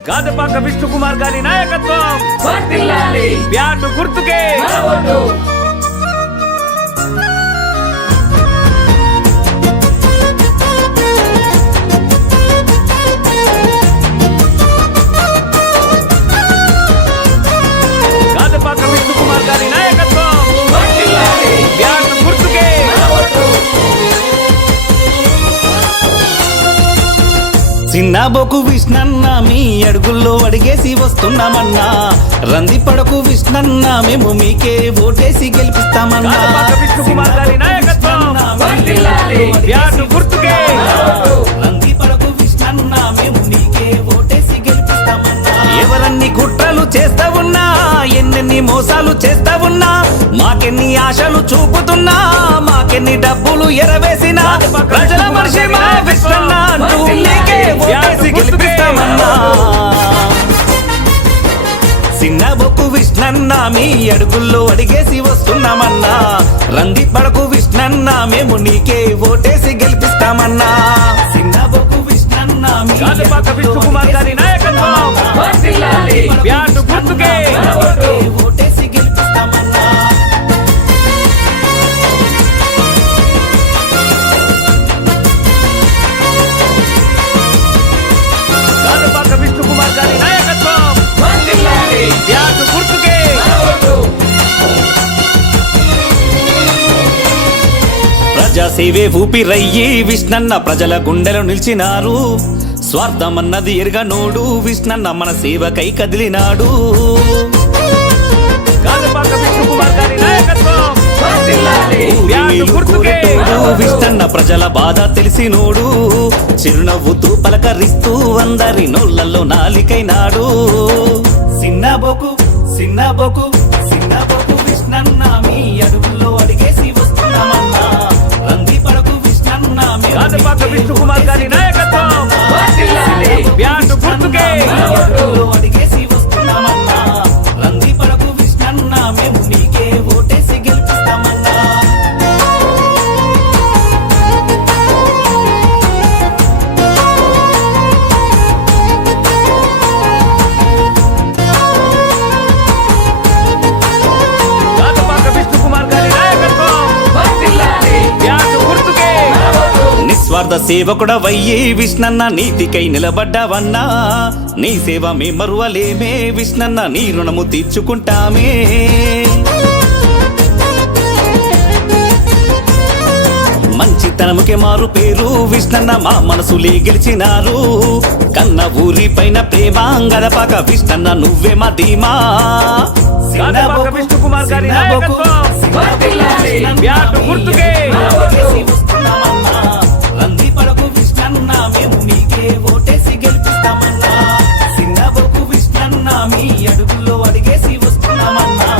గాదపాక విష్ణుకుమార్ గారి నాయకత్వం బ్యాట్ గుర్తుకే గాదపాక విష్ణుకుమార్ గారి నాయకత్వం బ్యాట్ గుర్తుకే చిన్నబోకు విష్ణన్న మీ అడుగుల్లో అడిగేసి వస్తున్నామన్నా రంది పడకు విష్ణన్న మేము మీకే ఓటేసి గెలిపిస్తామన్నా గాదపాక విష్ణుకుమార్ గారి నాయకత్వం బ్యాట్ గుర్తుకే రంది పడకు విష్ణన్న మేము మీకే ఓటేసి గెలిపిస్తామన్నా ఎవరన్ని కుట్రలు చేస్తా ఉన్నా ఎన్నెన్ని మోసాలు చేస్తా ఉన్నా మాకెన్ని ఆశలు చూపుతున్నా మాకెన్ని డబ్బులు ఎరవేసినా ప్రజల మనిషి మా విష్ణన్న అంటూ మీకే ఓటేసి గెలిపిస్తామన్నా చిన్నబొక్కు విష్ణన్న మీ అడుగుల్లో అడిగేసి వస్తున్నామన్నా రంది పడకు విష్ణన్న మేము నీకే ఓటేసి గెలిపిస్తామన్నా చిన్నబొక్కు విష్ణన్న మీ గాదపాక విష్ణుకుమార్ గారి నాయకత్వం బ్యాట్ గుర్తుకే ఓటేసి గెలిపిస్తామన్నా గాదపాక విష్ణుకుమార్ గారి నాయకత్వం బ్యాట్ గుర్తుకే ప్రజాసేవే ఊపిరయ్యి విష్ణన్న ప్రజల గుండెలో నిలిచినారు స్వార్థమన్నది ఎరగనోడు విష్ణన్న మన సేవకై కదిలినాడు గాదపాక విష్ణుకుమార్ గారి నాయకత్వం బ్యాట్ గుర్తుకే విష్ణన్న ప్రజల బాధ తెలిసినోడు చిరునవ్వుతూ పలకరిస్తూ అందరి నోళ్లలో నాలికైనాడు చిన్నబోకు చిన్నబోకు చిన్నబోకు విష్ణన్న మీ అడుగుల్లో అడిగేసి వస్తున్నామన్నా రంది పడకు విష్ణన్న మేము గాదపాక విష్ణుకుమార్ గారి నాయకత్వం బ్యాట్ గుర్తుకే అడుగుల్లో అడిగేసి వస్తున్నామన్నా రంది పడకు విష్ణన్న మేము మీకే ఓటేసి గెలిపిస్తామన్నా గాదపాక విష్ణుకుమార్ గారి నాయకత్వం బ్యాట్ గుర్తుకే నిస్వార్థ సేవకుడవయ్యే విష్ణన్న నీతికై నిలబడ్డావన్నా నీ సేవ మే మరువలేమే విష్ణన్న నీ రుణము తీర్చుకుంటామే మంచితనముకే మారు పేరు విష్ణన్న మా మనసులే గెలిచినారు కన్న ఊరి పైన ప్రేమ గదపాక విష్ణన్న నువ్వే మా ధీమా గాదపాక విష్ణుకుమార్ గారి నాయకత్వం బ్యాట్ గుర్తుకే రంది పడకు విష్ణన్న మేము నీకే ఓటేసి గెలిపిస్తామన్నా చిన్నబొక్కు విష్ణన్న మీ అడుగుల్లో అడిగేసి వస్తున్నామన్నా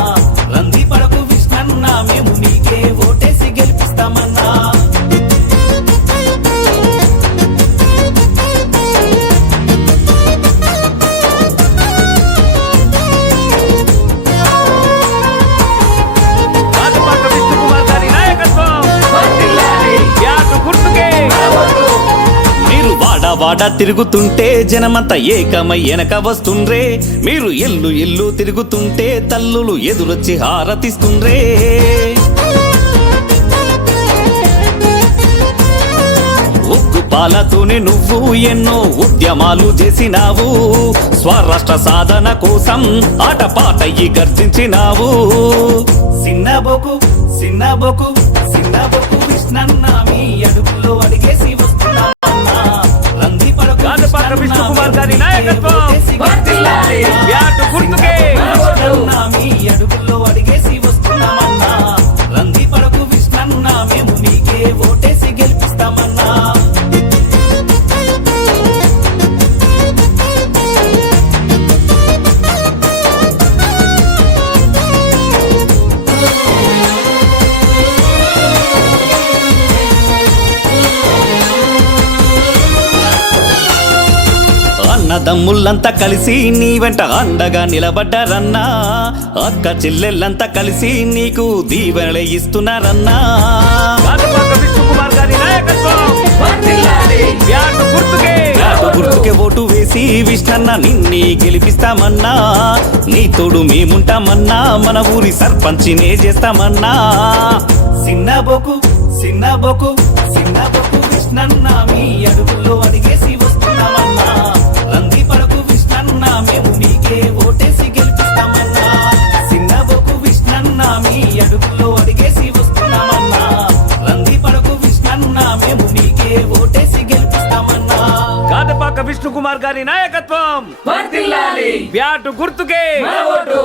రంది పడకు విష్ణన్న మేము నీకే ఓటేసి గెలిపిస్తామన్నా గాదపాక విష్ణుకుమార్ గారి నాయకత్వం బ్యాట్ గుర్తుకే మీరు వాడ తిరుగుతుంటే జనమంతా ఏకమై వెనక వస్తుండ్రే మీరు ఇల్లు ఇల్లు తిరుగుతుంటే తల్లులు ఎదురొచ్చి హారతిస్తుండ్రే ఉగ్గు పాలతోనే నువ్వు ఎన్నో ఉద్యమాలు చేసినావు స్వరాష్ట్ర సాధన కోసం ఆటపాటయ్యి గర్జించినావు చిన్నబోకు చిన్నబోకు చిన్నబోకు విష్ణన్న మీ అడుగుల్లో అడిగేసి వస్తున్నామన్నా రంది పడకు గాదపాక విష్ణుకుమార్ గారి నాయకత్వం బ్యాట్ గుర్తుకే విష్ణన్న మీ అడుగుల్లో అడిగేసి వస్తున్నామన్నా రంది పడకు విష్ణన్న మేము నీకే ఓటేసి గెలిపిస్తామన్నా అన్నదమ్ముళ్ళంతా కలిసి నీ వెంట అండగా నిలబడ్డారన్నా అక్క చెల్లెళ్ళంతా కలిసి నీకు దీవెనలే ఇస్తున్నారన్నా గాదపాక విష్ణుకుమార్ గారి నాయకత్వం బ్యాట్ గుర్తుకే గుర్తుకే ఓటు వేసి విష్ణన్న నిన్ని గెలిపిస్తామన్నా నీ తోడు మేముంటామన్నా మన ఊరి సర్పంచినే చేస్తామన్నా సిన్నబోకు సిన్నబోకు సిన్నబోకు విష్ణన్న మీ అడుగుల్లో అడిగేసి వస్తున్నామన్నా రంది పడకు విష్ణన్న మేము నీకే ఓటేసి గెలిపిస్తామన్నా సిన్నబోకు విష్ణన్న మీ అడుగుల్లో అడిగేసి వస్తున్నామన్నా రంది పడకు విష్ణన్న మేము నీకే ఓటేసి గెలిపిస్తామన్నా గాదపాక విష్ణు కుమార్ గారి నాయకత్వం వర్ధిల్లాలి బ్యాటు గుర్తుకే మన ఓటు